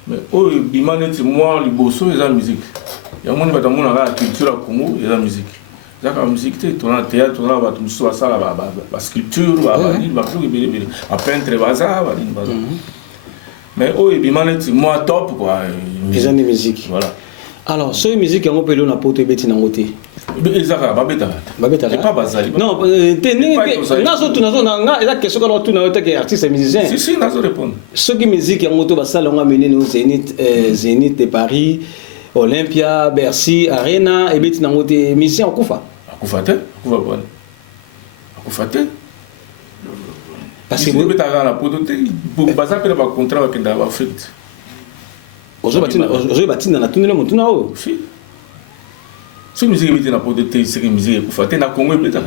mais oh bimaneti moi liboso eza musique ya moni batamona la culture ya Congo eza musique. La musique, tu as un théâtre, tu as la sculpture, tu as un peintre, mais moi top quoi. Ils ont des musiques. Voilà. Alors, sur les musiques, on peut le na poto beti na ngote. Ezaka babeta. Babeta. C'est pas bazali. Non, tenez, nazo tu nazo na eza question que tu na que artiste et musicien. Si nazo répondre. Ceux qui musique en moto basala on a mené au Zénith de Paris, Olympia, Bercy, Arena et beti na ngote musicien okufa. Akufate parce que vous êtes à la podote pour baser le contrat avec l'Afrique. Aujourd'hui, batina na tunile mutuna o. Si. Si musique est na podote, c'est que musique akufate na Congo beta.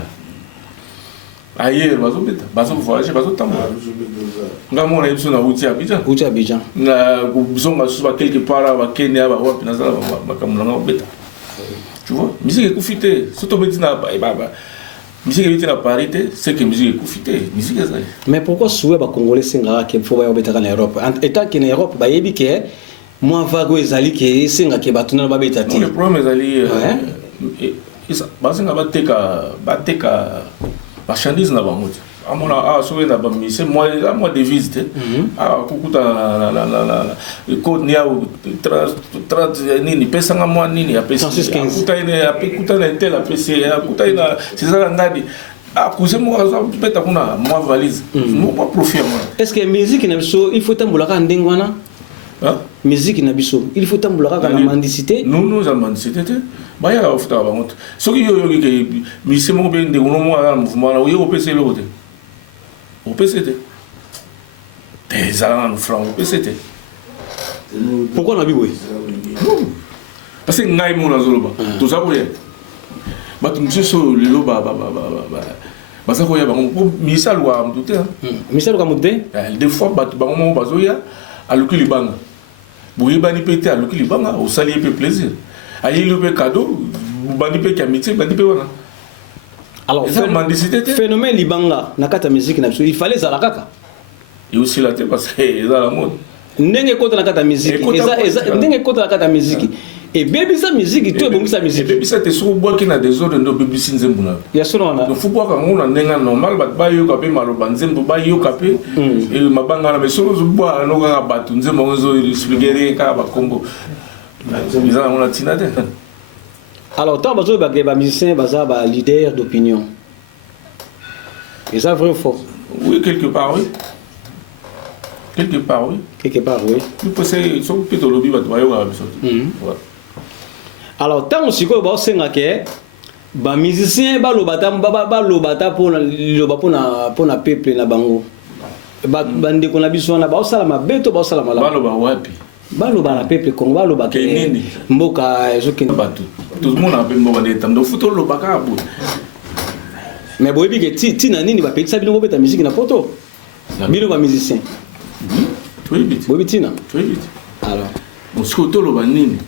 Ailleurs, bazo voyager, bazo tambo. Ngamo na biso na uti Abidjan. Na bizonga suba quelque part ba Kenya ba wapi na zala ba kamulanga beta. Tu vois, musique est confitée. Surtout maintenant, musique est la parité, c'est que musique est confitée. Musique est. Mais pourquoi souvent les Congolais singa qu'il faut voir en Europe? Étant qu'en Europe, bah yebi que moi vago ezali que singa que batuna ba betati. Le problème ezali basinga bateka marchandise na bango. Amona souvent na ba mise moi devise te. Kukuta la code nia 30 nini pesa nga moi nini ya pesa. Kuta na tel a PC kuta na c'est ça ngadi. Cousin moi peta kuna moi valise. Moi pas profit moi. Est-ce que musique na biso il faut tambulaka ndengwana? Musique na biso il faut tambulaka na mendicité? Non za mendicité te. Ba ya ofta ba mot. Soki yo ke mise mo be ndengono mo na mouvement na yo PC lo te. Au PCT. Des ans francs au PCT. Pourquoi on a vu oui? Parce que ngai mon azoloba. Tout ça pour rien. Bah tu me dis sur le loba bah ça quoi ya bah on misal wa mouté hein. Misal wa mouté? Des fois bah tu bah on bazoya à l'okili banga. boye bani pe te aloki libanga au sali pe plaisir ayi le pe cadeau bani pe amitié bani pe wana. Alors phénomène libanga na kata musique na il fallait ça la kaka et aussi la tête parce que ça la mode ndenge kota na kata musique ndenge kota na kata musique et baby sa musique tu bongi sa musique baby sa te so bois qui na des ordres de baby sin zembuna ya solo na no fu bois ka ngona ndenga normal bat ba yo ka pe maloba nzembo ba yo ka pe et mabanga na mesolo zo bois no ka batu nzembo zo expliquer ka ba kombo bizarre on a tinade. Alors, tant que les musiciens sont leaders d'opinion. Et ça, vrai ou faux? Oui, quelque part, oui. Quelque part, oui. Quelque part, oui. Vous pensez, sont plutôt lobby, vous voyez, alors, tant que vous avez les musiciens sont lobata pour le peuple na bango. Bande qu'on a besoin na ba salama beto ba salama la. Baloba wapi? Baloba na peuple Congo baloba ke mboka ezoki batu. Tout le monde a bien bon des temps de football le baka. Mais boyebi ke ti na nini ba petisa bino beta musique na poto. Bino ba musicien. Très vite. Boyebi tina. Très vite. Alors, on se koto lo ba nini?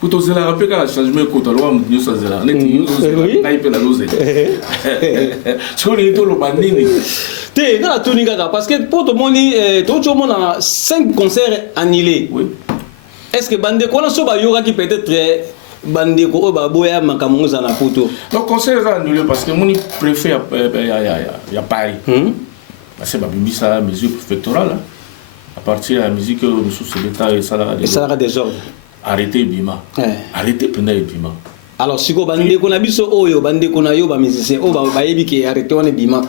Kuto zela rappel ka changement koto lo am nyo sa zela. Neti yo na ipe na loze. So ni to lo ba nini? Te na tuni kaka parce que pour tout le monde tout le monde a 5 concerts annulés. Oui. Est-ce que bande ko na so ba yoga qui peut-être bande ko ba boya makamunza na poto. Le concert est annulé parce que mon préfet à Paris. Parce que ma bibi ça musique préfectorale à partir de la musique sous l'État et ça la désordre. Arrêtez Bima. Arrêtez pendant Bima. Alors si ko bande ko na biso oyo bande ko na yo ba musicien o ba yebi ki arrêter on Bima.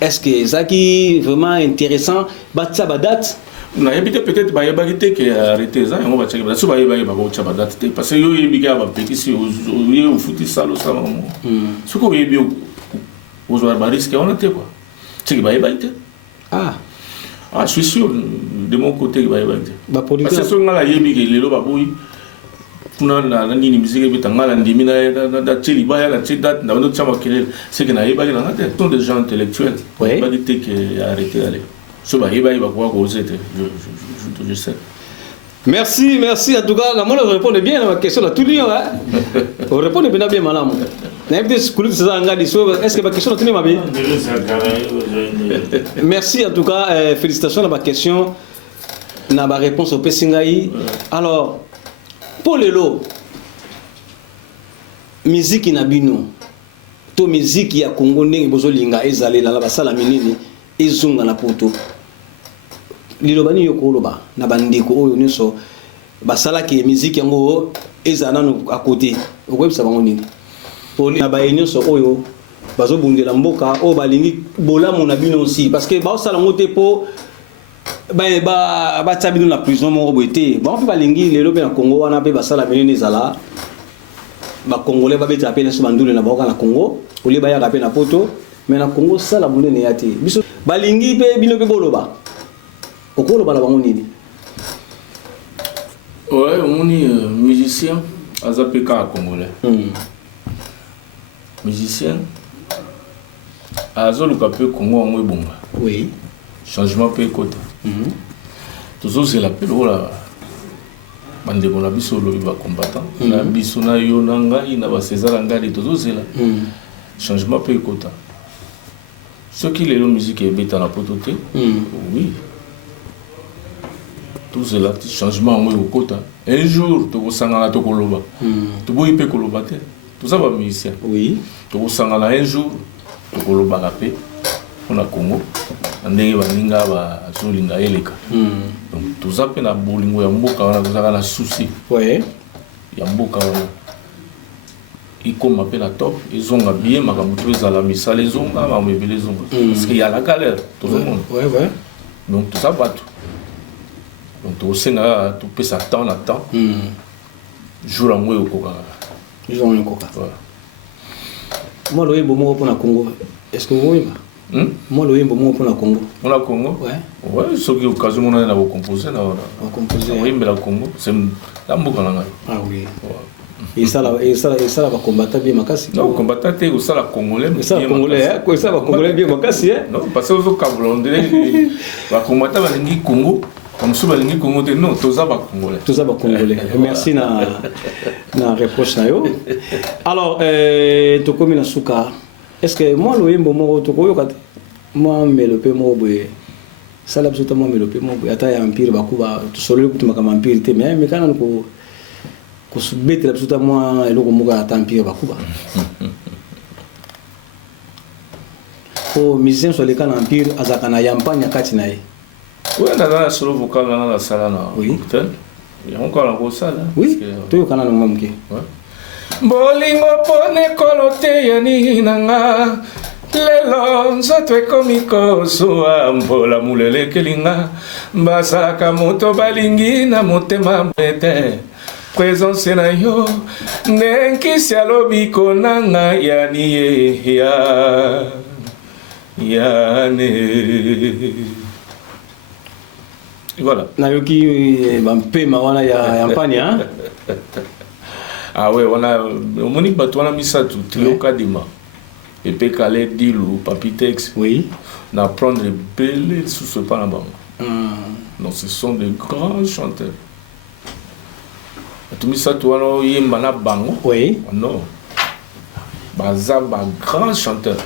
Est-ce que ça qui vraiment intéressant ba ça ba date na habité peut-être ba yebagité que arrêter ça on va checker là so ba yebagé ba ko chaba date parce que yo yebi ga ba pétition yo fouti ça le salon ce ko yebi aux ba risque on était quoi c'est que ba yebagité je suis sûr de mon côté ba yebagité parce que so ngala yebi ke lelo ba boyi kuna na nini musique bitanga la ndimi na tcheli ba ya la tchedate na ndo chama kelele c'est que na yebagé na tête sont des gens intellectuels ba dit que arrêter aller. Je sais. Merci, merci. En tout cas, la monnaie répond bien à ma question. Tout le monde, on répond bien, madame. Est-ce que ma question est bien? Merci, en tout cas, félicitations à ma question. Na ma réponse au Pessingaï. Alors, pour le lot, musique inabino, to musique ya Congo ndenge bozolinga ezale la basala minini. Ezunga na poto lilobani yokoloba na bandeko oyo nyonso basala ki musique yango ezana no à côté okwebisa bango nini pour na ba nyonso oyo bazobundela mboka o balingi bolamu na bino aussi parce que ba osala ngote po ba tabino na prison mo boité ba on balingi lelo pe na Congo wana pe basala minini ezala ba congolais ba beta pe na so bandule na boka na Congo oli ba ya pe na poto mais na Congo sala munene yati biso balingi pe bino pe boloba okoloba la bango nini ouais on est musicien azapeka congolais musicien azoluka pe Congo ngwe bomba oui changement pe côté toujours c'est la pelola bande bon la biso lo ba combattant na biso na yo nanga ina ba César ngali toujours c'est là changement pe côté. Ce qui est la musique est bête à la pototé, oui. Tout cela, changement au côté. Un jour, tu vas s'en aller à Tokoloba. Tu vas y payer Koloba. Tout ça va musicien. Oui. Tu vas s'en aller un jour, Tokoloba rapé. On a Congo. On est baninga ba zulinga eleka. Donc tout ça pe na bolingo ya mboka wana kuzaka na souci. Ouais. Ya mboka wana. Il comme appelle la top, ils ont bien ma camoufleuse à la misale, ils ont ma meuble, ils ont parce qu'il y a la galère, tout le monde. Ouais, ouais. Donc tout ça va tout. Donc tout ça, tout peut s'attendre à temps. Jour en mois au coca. Jour en coca. Moi, le bon pour la Congo. Est-ce que vous voyez pas? Moi, le bon pour la Congo. Pour la Congo? Ouais. Ouais, ce qui est occasion, on a composé. On a composé. Oui, mais la Congo, c'est la Mboka. Ah oui. Et ça va combattre bien makasi. Non, combattre c'est ça la congolais. Ça la congolais, ça va congolais bien makasi. Non, parce que au Cameroun, va combattre va lingi Congo. Comme ça, balingi Congo te non, tous ça va congolais. Tous ça va congolais. Merci na reproche na yo. Alors to komi na suka. Est-ce que moi le yembo mo to koyo kat moi melope mo boye. Ça absolument melope mo boye ata ya empire bakuba to solo kutuma kama empire te mais kana ko subete absolument eloko mo ka ata empire bakuba. Ko musicien sur le can empire azakana yampanya kati na ye. Oui, on a la solo vocal dans la salle. Oui. Il y a encore la salle. Oui, tu es au canal de Bolingo pone kolote yani nanga lelo nzoto ekomi kozwa mpola mulele kelinga basalaka moto balingi na motema mbete présence na yo nenkisi alobi konanga yani ye ya yane. Voilà. Nayoki bampe mawana ya yampanya. Ah ouais, on a moni batwana misatu trio kadima. Pepe Kale Dilu, Papitex. Oui. On apprendre belle sous ce panabang. Donc ce sont de grands chanteurs. Tu misatu wano yemana bango. Oui. Non. Baza ba grand chanteur.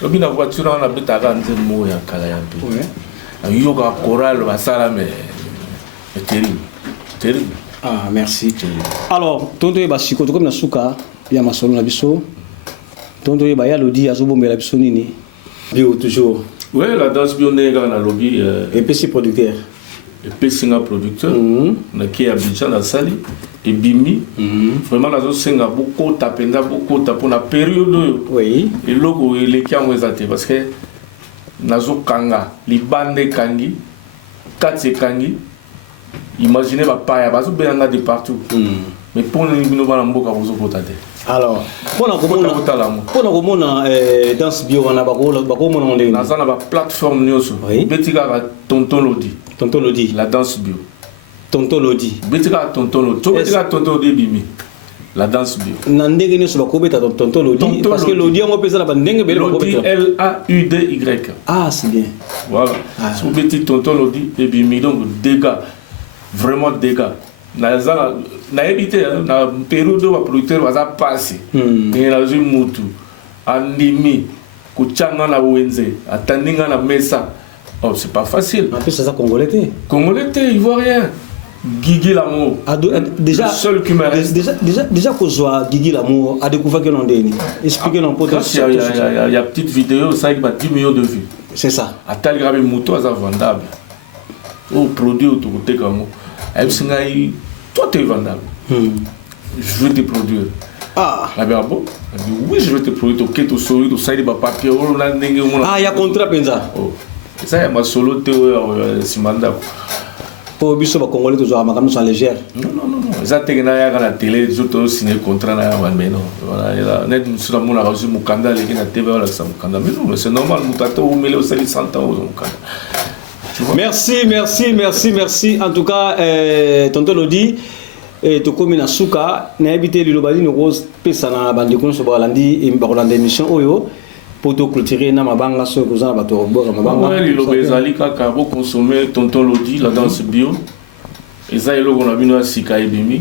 Lobi na voiture on habite à Ganzemo ya Kalayampi. Oui. Yoga choral basala mais terrible. Terrible. Ah, merci. Alors, tonto ba siko to comme na suka ya masolo na biso. Tonto ba ya lodi azobombela biso nini? Bio toujours. Oui, la danse bio nega na lobby et PC producteur. Et PC producteur. Na ki Abidjan na sali et Bimi. Vraiment la senga beaucoup tapenda beaucoup tapona période. Oui. Et logo les qui ont exaté parce que nazo kanga libande kangi katse kangi imaginez papa ya bazo benanga de partout mais pour les bino bana mboka bozo potate. Alors pona komona danse bio wana bako mona ndenge na zana ba plateforme nyoso betika ba tonton lodi la danse bio tonton lodi betika tonton lodi to betika tonton lodi bimi la danse bio na ndenge nyoso bakobeta tonton lodi parce que lodi ngo pesa la bandenge bele bakobeta LAUDY. Ah, c'est bien. Voilà. Si vous mettez tonton lodi et bimi donc dégâts, vraiment dégâts. Na évité na période où producteur va passer. Et la joue mutu andimi kuchanga na wenze atandinga na mesa. Oh, c'est pas facile. En plus ça congolais. Congolais ivoirien. Guigui Lamour. Déjà, le seul qui me reste. Déjà qu'on soit Guigui Lamour a découvert que l'on déni. Expliquez non potentiel. Il y a petite vidéo, ça il va 10 millions de vues. C'est ça. À tel grave moto à vendable. Au produit autour de Kamo. Toi tu es vendable. Je veux te produire. Ah. Ah ben bon. Oui, je veux te produire. Ok, tu souris, tu sais pas papier. Ah, il y a contrat penza. Oh. Ça il y a ma solo théo simanda. Pour biso ba congolais toujours amakamno sans légère. Non. Ça te gna ya na télé, surtout signer contrat na ya mais non. Voilà, net sur la mona reçu mukanda les na TV wala ça mukanda. Mais non, c'est normal mutato ou mêlé au sali 100 ans au mukanda. Merci. En tout cas, tonton Lodi to komi na suka na habité lilobali no rose pesa na bandeko so balandi e bakolanda émission oyo. Pour te clôturer na mabanga so kozana bato boka mabanga. Ouais, lilobezali kaka bo consommer tonton Lodi la danse bio. Eza eloko na bino sika ebimi.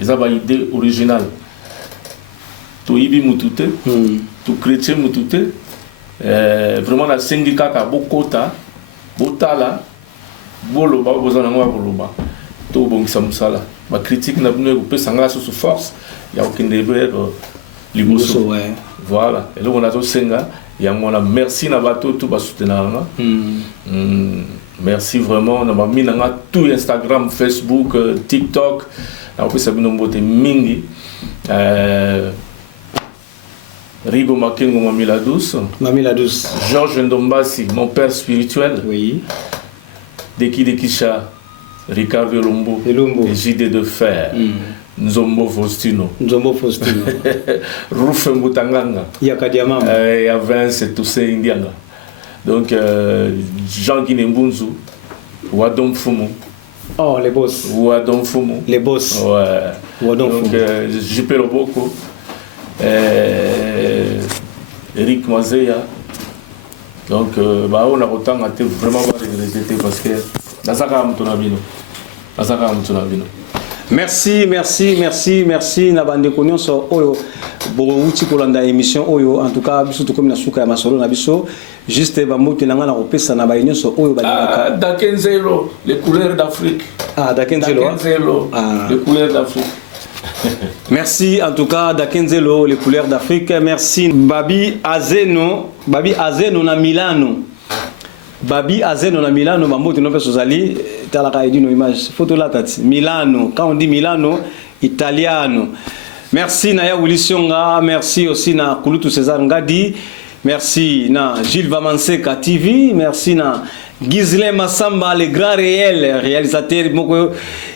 Eza ba idée originale. To ibi mutute, to chrétien mutute. Vraiment la sengi kaka bokota, botala, boloba bozana ngwa boloba. To bongisa musala. Ba critique na bino ko pesa ngala sous force. Ya okende ber liboso. Ouais. Voilà. Et là, on a tout senga. Et on a merci na bateau tout bas soutenir. Merci vraiment. On a mis na tout Instagram, Facebook, TikTok. On peut savoir nos beautés mingi. Rigo Makengo Mamie la douce. Georges Ndombasi, mon père spirituel. Oui. Deki Dekisha, Ricardo Lombo. Les idées de fer. Nzombo Faustino. Rufe Mutanganga. Yakadiamama. Il y a Vince tout ça Indiana. Donc Jean Guiné-Mbunzu, Wadom Fumu. Oh, les boss. Wadom Fumu. Les boss. Ouais. Wadom Fumu. Donc JP Loboko. Eric Mazeya. Donc on a autant été vraiment regretté parce que Nazaka Mtonabino. Nazaka Mtonabino. Merci, merci, merci, merci. Na bande konyoso oyo bouti kolanda émission oyo en tout cas biso to comme na suka ya masolo na biso juste ba moto nanga na kopesa na ba nyonso oyo ba dingaka Dakenzelo les couleurs d'Afrique. Dakenzelo. Les couleurs d'Afrique. Merci en tout cas Dakenzelo les couleurs d'Afrique. Merci Babi Azeno na Milano. Babi Azeno na Milano, Mambo Tino Sozali, Talaka Edino image, photo là tati. Milano, quand on dit Milano, italiano. Merci Naya Wulisionga, merci aussi na Kulutu César Ngadi, merci na Gilles Vamanseka TV, merci na Ghislain Massamba, le grand réalisateur Moko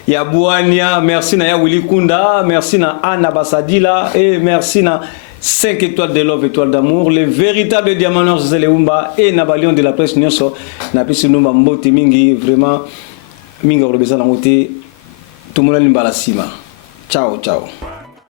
Yabouania, merci na Willy Kunda, merci na Anna Basadila et merci na 5 étoiles de love, étoiles d'amour, les véritables diamants José Leumba et Nabalion de la presse Nyonso, na pisi numba mbote mingi, vraiment mingi orobeza na mote, tout le monde limba la cima. Ciao, ciao.